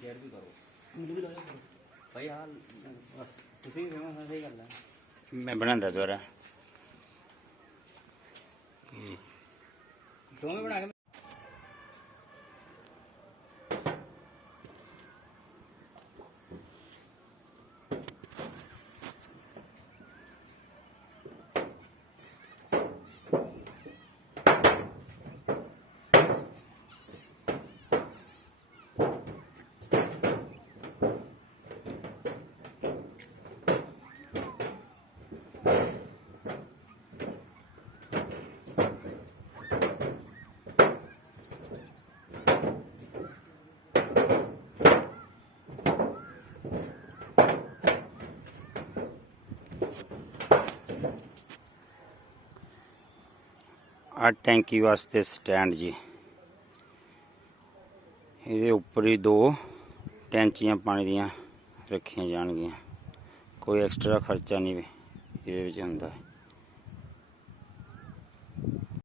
Share भी करो, मुझे भी करो भाई। हाल तुसी भी फेमस है, सही गल है। मैं बनांदा दोबारा दोवें बना के आ टैंकी वास्ते स्टैंड जी। ये उपर ही 2 टैंचियां पानी दियां रखियां जाणगियां, कोई एक्सट्रा खर्चा नहीं ये होंदा है।